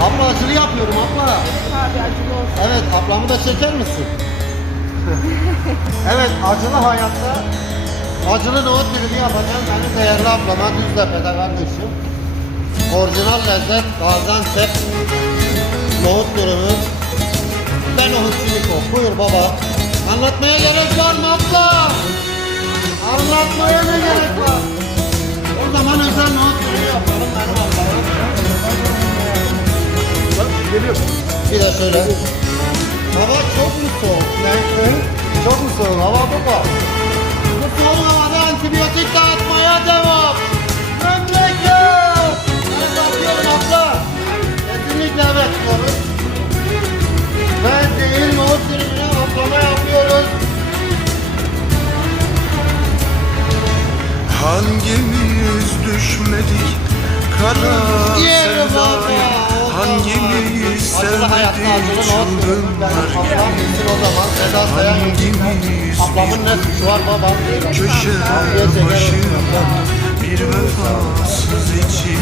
Abla acılı yapıyorum abla. Abi acılı olsun. Evet ablamı da çeker misin? evet acılı hayatta acılı nohut dürümü yapacağım benim değerli ablama Düztepe'de kardeşim. Orijinal lezzet Gaziantep nohut dürümü. Ben nohut çiniko. Buyur baba. Anlatmaya gerek var mı abla? Geliyor. Bir de şöyle. Hava çok mu soğuk? Ne? Çok mu soğuk? Hava baba. Bu soğuk havada antibiyotik dağıtmaya devam. Memleket! Evet yapıyorum abla. Kesinlikle evet diyoruz. Ben değil nohut dürümüne ablama yapıyoruz. Hangimiz düşmedik kara hayatta acılı nohut gibi ablam için o zaman Sedat Sayan Hangimiz Ablamın ne suçu var baba? köşe Abiye çeker başında bir vefasız için